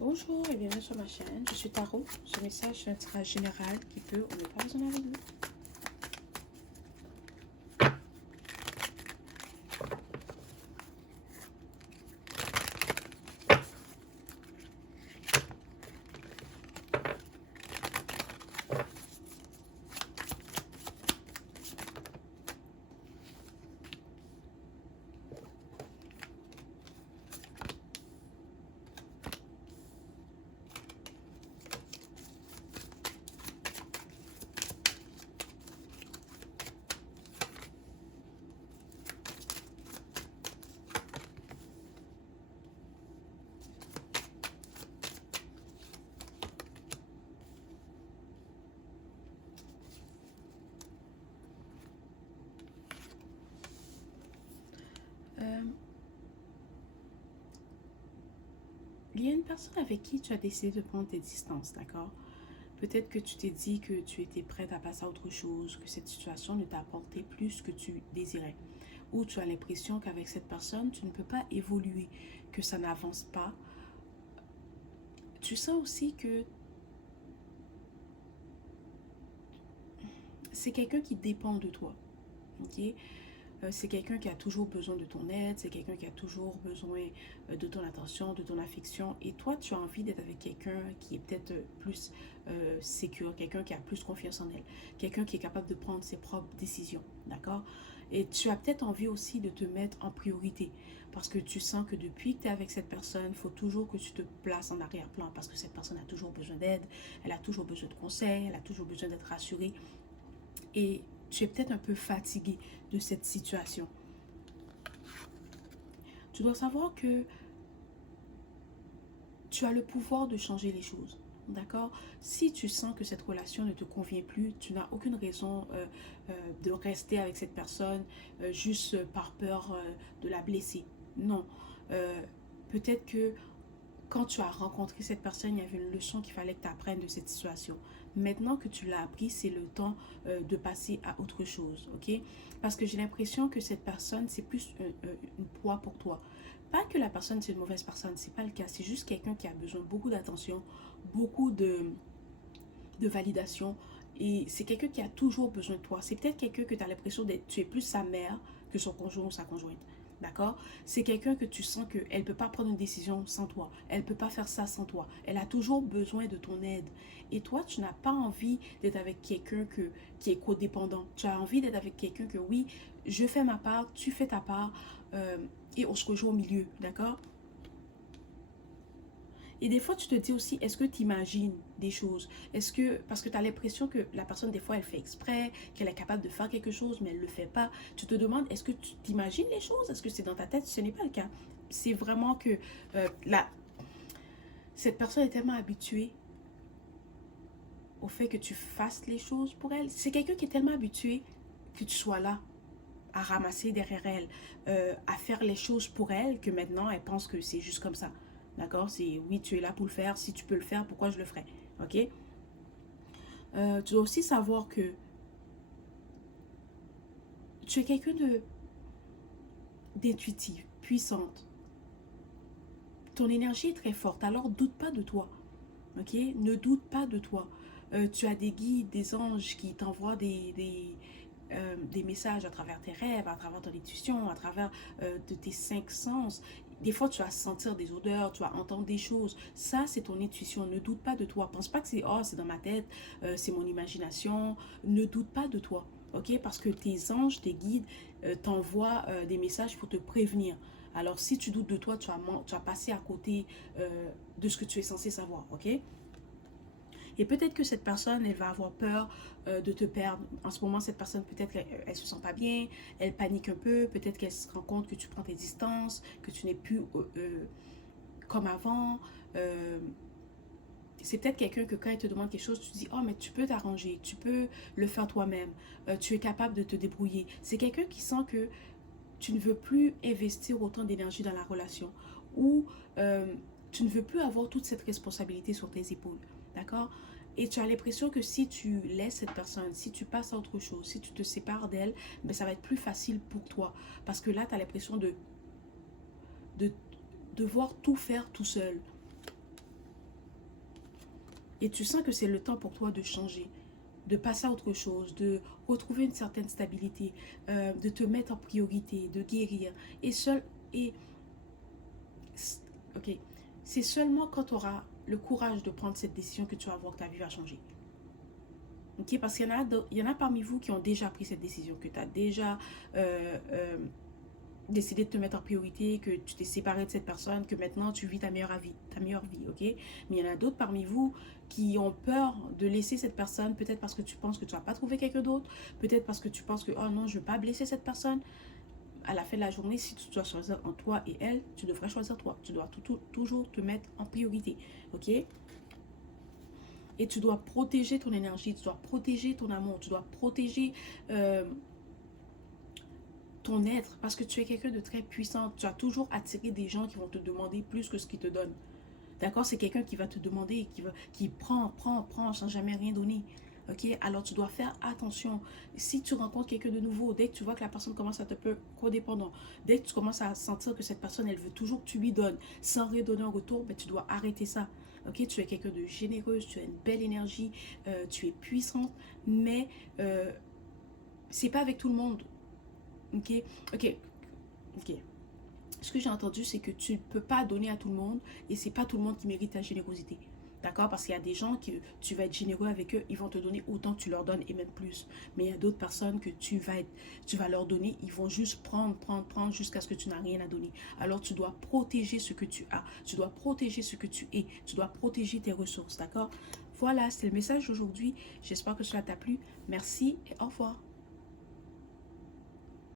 Bonjour et bienvenue sur ma chaîne. Je suis Tarot. Ce message est un tirage général qui peut ou ne pas résonner avec vous. Euh, il y a une personne avec qui tu as décidé de prendre tes distances, d'accord? Peut-être que tu t'es dit que tu étais prête à passer à autre chose, que cette situation ne t'a apporté plus que tu désirais. Ou tu as l'impression qu'avec cette personne, tu ne peux pas évoluer, que ça n'avance pas. Tu sens aussi que c'est quelqu'un qui dépend de toi, ok? C'est quelqu'un qui a toujours besoin de ton aide, c'est quelqu'un qui a toujours besoin de ton attention, de ton affection. Et toi, tu as envie d'être avec quelqu'un qui est peut-être plus sécure, quelqu'un qui a plus confiance en elle, quelqu'un qui est capable de prendre ses propres décisions, d'accord? Et tu as peut-être envie aussi de te mettre en priorité parce que tu sens que depuis que tu es avec cette personne, il faut toujours que tu te places en arrière-plan parce que cette personne a toujours besoin d'aide, elle a toujours besoin de conseils, elle a toujours besoin d'être rassurée. Et tu es peut-être un peu fatigué de cette situation. Tu dois savoir que tu as le pouvoir de changer les choses. D'accord? Si tu sens que cette relation ne te convient plus, tu n'as aucune raison de rester avec cette personne juste par peur de la blesser. Non. Euh, Peut-être que quand tu as rencontré cette personne, il y avait une leçon qu'il fallait que tu apprennes de cette situation. Maintenant que tu l'as appris, c'est le temps de passer à autre chose, ok? Parce que j'ai l'impression que cette personne, c'est plus une poids pour toi. Pas que la personne, c'est une mauvaise personne, c'est pas le cas. C'est juste quelqu'un qui a besoin de beaucoup d'attention, beaucoup de validation. Et c'est quelqu'un qui a toujours besoin de toi. C'est peut-être quelqu'un que tu as l'impression d'être, tu es plus sa mère que son conjoint ou sa conjointe. D'accord? C'est quelqu'un que tu sens qu'elle ne peut pas prendre une décision sans toi. Elle ne peut pas faire ça sans toi. Elle a toujours besoin de ton aide. Et toi, tu n'as pas envie d'être avec quelqu'un qui est codépendant. Tu as envie d'être avec quelqu'un que oui, je fais ma part, tu fais ta part euh, et on se rejoint au milieu. D'accord? Et des fois, tu te dis aussi, est-ce que tu imagines des choses? Est-ce que, parce que tu as l'impression que la personne, des fois, elle fait exprès, qu'elle est capable de faire quelque chose, mais elle ne le fait pas. Tu te demandes, est-ce que tu t'imagines les choses? Est-ce que c'est dans ta tête? Ce n'est pas le cas. C'est vraiment que la, cette personne est tellement habituée au fait que tu fasses les choses pour elle. C'est quelqu'un qui est tellement habitué que tu sois là, à ramasser derrière elle, à faire les choses pour elle, que maintenant, elle pense que c'est juste comme ça. D'accord? C'est oui, tu es là pour le faire. Si tu peux le faire, pourquoi je le ferais? Ok? Tu dois aussi savoir que tu es quelqu'un d'intuitive, puissante. Ton énergie est très forte, alors doute pas de toi. Ok? Ne doute pas de toi. Tu as des guides, des anges qui t'envoient des messages à travers tes rêves, à travers ton intuition, à travers de tes cinq sens. Des fois, tu vas sentir des odeurs, tu vas entendre des choses. Ça, c'est ton intuition. Ne doute pas de toi. Pense pas que c'est oh, c'est dans ma tête, c'est mon imagination. Ne doute pas de toi. Ok? Parce que tes anges, tes guides t'envoient des messages pour te prévenir. Alors, si tu doutes de toi, tu vas passer à côté de ce que tu es censé savoir. Ok? Et peut-être que cette personne, elle va avoir peur de te perdre. En ce moment, cette personne, peut-être qu'elle ne se sent pas bien, elle panique un peu, peut-être qu'elle se rend compte que tu prends tes distances, que tu n'es plus comme avant. Euh, c'est peut-être quelqu'un que quand elle te demande quelque chose, tu dis, oh, mais tu peux t'arranger, tu peux le faire toi-même, tu es capable de te débrouiller. C'est quelqu'un qui sent que tu ne veux plus investir autant d'énergie dans la relation ou euh, tu ne veux plus avoir toute cette responsabilité sur tes épaules. D'accord? Et tu as l'impression que si tu laisses cette personne, si tu passes à autre chose, si tu te sépares d'elle, ben ça va être plus facile pour toi. Parce que là, tu as l'impression de devoir tout faire tout seul. Et tu sens que c'est le temps pour toi de changer, de passer à autre chose, de retrouver une certaine stabilité, de te mettre en priorité, de guérir. Et seul, et, ok, c'est seulement quand tu auras le courage de prendre cette décision que tu vas voir que ta vie va changer. Ok, parce qu'il y en a parmi vous qui ont déjà pris cette décision, que tu as déjà décidé de te mettre en priorité, que tu t'es séparé de cette personne, que maintenant tu vis ta meilleure vie, ok? Mais il y en a d'autres parmi vous qui ont peur de laisser cette personne, peut-être parce que tu penses que tu vas pas trouver quelqu'un d'autre, peut-être parce que tu penses que, oh non, je ne veux pas blesser cette personne. À la fin de la journée, si tu dois choisir entre toi et elle, tu devrais choisir toi. Tu dois toujours te mettre en priorité, ok? Et tu dois protéger ton énergie, tu dois protéger ton amour, tu dois protéger ton être, parce que tu es quelqu'un de très puissant. Tu as toujours attiré des gens qui vont te demander plus que ce qu'ils te donnent. D'accord? C'est quelqu'un qui va te demander, qui prend, sans jamais rien donner. Ok? Alors tu dois faire attention. Si tu rencontres quelqu'un de nouveau, dès que tu vois que la personne commence à te peu codépendant, dès que tu commences à sentir que cette personne, elle veut toujours que tu lui donnes, sans rien donner en retour, ben, tu dois arrêter ça. Ok? Tu es quelqu'un de généreuse, tu as une belle énergie, tu es puissante, mais c'est pas avec tout le monde. Ok? Ok? Ok. Ce que j'ai entendu, c'est que tu ne peux pas donner à tout le monde et c'est pas tout le monde qui mérite ta générosité. D'accord? Parce qu'il y a des gens que tu vas être généreux avec eux, ils vont te donner autant que tu leur donnes et même plus. Mais il y a d'autres personnes que tu vas leur donner, ils vont juste prendre jusqu'à ce que tu n'as rien à donner. Alors tu dois protéger ce que tu as, tu dois protéger ce que tu es, tu dois protéger tes ressources. D'accord? Voilà, c'est le message d'aujourd'hui. J'espère que cela t'a plu. Merci et au revoir.